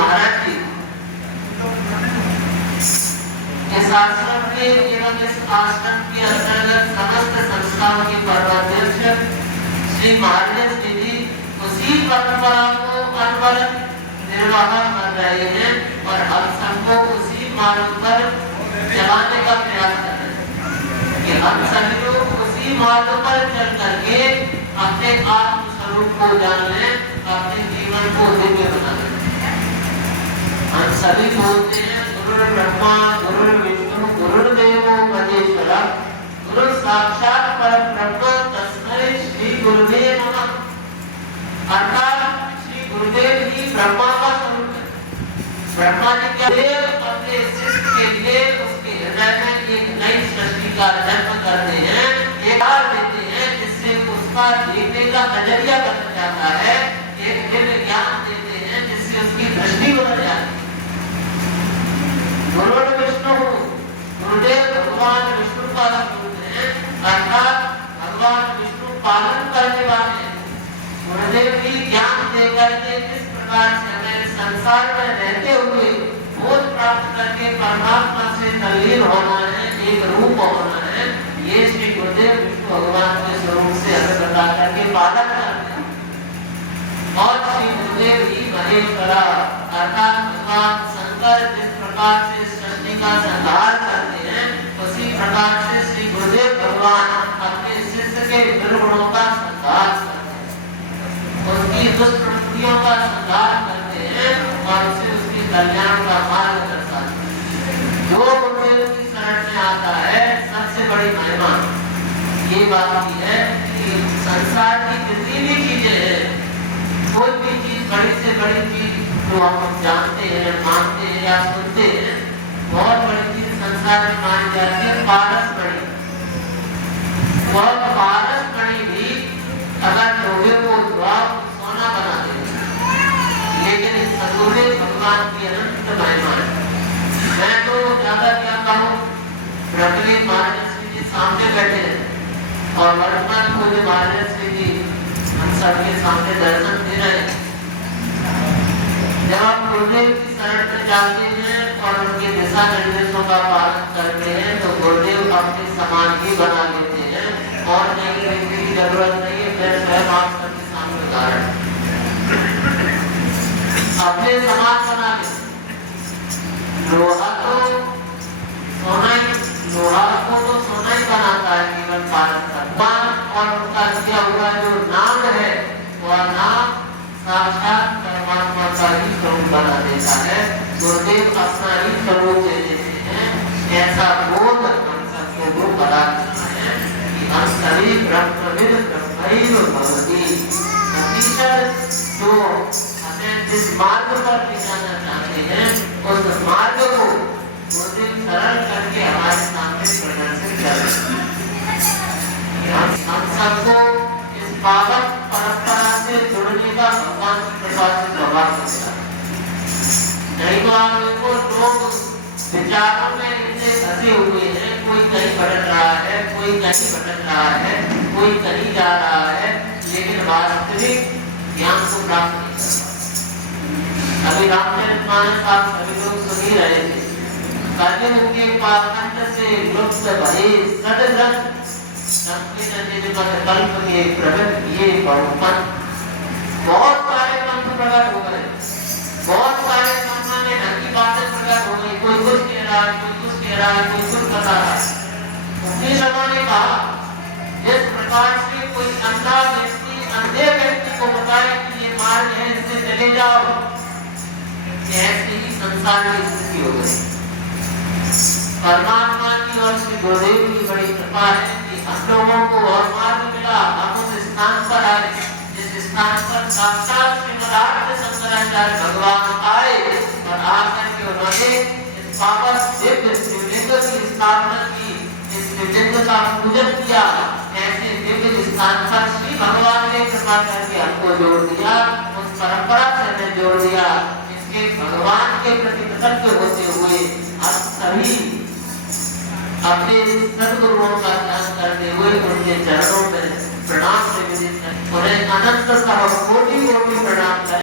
महाराज जी इस आश्रम के एवं इस आश्रम के अंतर्गत समस्त संस्थाओं के परमाध्यक्ष श्री महाराज जी उसी परंपरा को अनवरत निर्वाह कर रहे हैं और हम सबको उसी मार्ग पर चलाने का प्रयास कर रहे हैं कि हम सभी लोग उसी मार्ग पर चल करके अपने आत्म स्वरूप को जान लें, अपने जीवन को दिव्य बना लें। हम सभी बोलते हैं गुरु ब्रह्मा गुरु विष्णु गुरुदेवो महेश्वरा गुरु साक्षात परब्रह्म तस्मै श्री गुरुदेव नमः। अर्थात श्री गुरुदेव ही ब्रह्मा का स्वरूप है। ब्रह्मा जी क्या देव अपने शिष्य के लिए उसके हृदय में एक नई सृष्टि का जन्म करते हैं, एक आर देते हैं जिससे उसका देखने का नजरिया बदल जाता है, एक दिव्य ज्ञान देते हैं जिससे उसकी दृष्टि बदल जाती है। गुरु विष्णु गुरुदेव भगवान विष्णु का स्वरूप है, अर्थात भगवान विष्णु पालन करने वाले हैं। गुरुदेव भी ज्ञान देकर के किस प्रकार से हमें संसार में रहते हुए बोध प्राप्त करके परमात्मा से तल्लीन होना है, एक रूप होना है, ये श्री गुरुदेव विष्णु भगवान के स्वरूप से हमें बता करके पालन करते हैं। और श्री गुरुदेव ही महेश्वरा अर्थात भगवान शंकर जिस प्रकार से सृष्टि का संहार करते हैं, उसी प्रकार से श्री गुरुदेव भगवान अपने शिष्य के दुर्गुणों का संहार करते हैं, उसकी दुष्ट प्रवृत्तियों का संहार करते हैं और उसे उसकी कल्याण का मार्ग दर्शाते हैं। जो गुरुदेव की शरण में आता है, सबसे बड़ी महिमा ये बात की है कि संसार की जितनी भी चीजें हैं, कोई भी चीज बड़ी से बड़ी चीज जो हम जानते हैं, मानते हैं या सुनते हैं, बहुत बड़ी चीज संसार में मानी जाती है पारस मणि। वह पारस मणि भी अगर लोहे को धुआ सोना बना देते, लेकिन इस सदगुरु भगवान की अनंत महिमा है। मैं तो ज्यादा क्या कहूँ, ब्रह्मली महाराज जी सामने बैठे हैं और वर्तमान पूज्य महाराज जी हम सबके सामने दर्शन दे रहे हैं। जब आप गुरुदेव की शरण में जाते हैं और उनके दिशा निर्देशों का पालन करते हैं तो गुरुदेव अपने समान ही बना लेते हैं और नहीं देखने की जरूरत नहीं है। मैं स्वयं आप सबके सामने उदाहरण अपने समान बना ले। लोहा को तो सोना ही बनाता है केवल पालन करता, और उनका दिया हुआ जो नाम है वह नाम साक्षात परमात्मा का ही स्वरूप बना देता है। गुरुदेव अपना ही स्वरूप दे देते हैं। ऐसा बोध हम सबको वो बता देता है कि हम सभी ब्रह्मविद ब्रह्मैव भवति। जो हमें जिस मार्ग पर ले जाना चाहते हैं उस मार्ग को गुरुदेव सरल करके हमारे सामने प्रदर्शित कर रहे हैं। हम सबको इस पावन परंपरा से जुड़ने का भगवान की कृपा से सौभाग्य मिला। नहीं तो आप देखो लोग विचारों में इतने फंसे हुए हैं, कोई कहीं भटक रहा है, कोई कहीं भटक रहा है, कोई कहीं जा रहा है, लेकिन वास्तविक ज्ञान को प्राप्त नहीं कर रहा। अभी रामचरितमानस आप सभी लोग सुन ही रहे थे। कलयुग के पाखंड से लुप्त भये सदग्रंथ कल्प के प्रकट किए बहुपंथ। बहुत सारे पंथ प्रकट हो गए, बहुत सारे पंथों में ढंग की बातें प्रकट हो गई। कोई कुछ कह रहा है, कोई कुछ कह रहा है, कोई कुछ बता रहा है। उन्हीं लोगों ने कहा जिस प्रकार से कोई अंधा व्यक्ति अंधे व्यक्ति को बताए कि ये मार्ग है, इससे चले जाओ, ऐसे ही संसार की स्थिति हो गई। परमात्मा की और श्री गुरुदेव की बड़ी कृपा है कि हम लोगों को और मार्ग मिला। हम उस स्थान पर आए जिस स्थान पर साक्षात श्रीमद् शंकराचार्य भगवान आए और आकर के उन्होंने इस पावन दिव्य शिवलिंग की स्थापना की, इस शिवलिंग का पूजन किया। ऐसे दिव्य स्थान पर श्री भगवान ने कृपा करके हमको जोड़ दिया, उस परंपरा से हमें जोड़ दिया। इसके भगवान के प्रति कृतज्ञ होते हुए हम सभी अपने सद्गुरुओं का ध्यान करते हुए उनके चरणों में प्रणाम निवेदित करें। उन्हें अनंत कोटि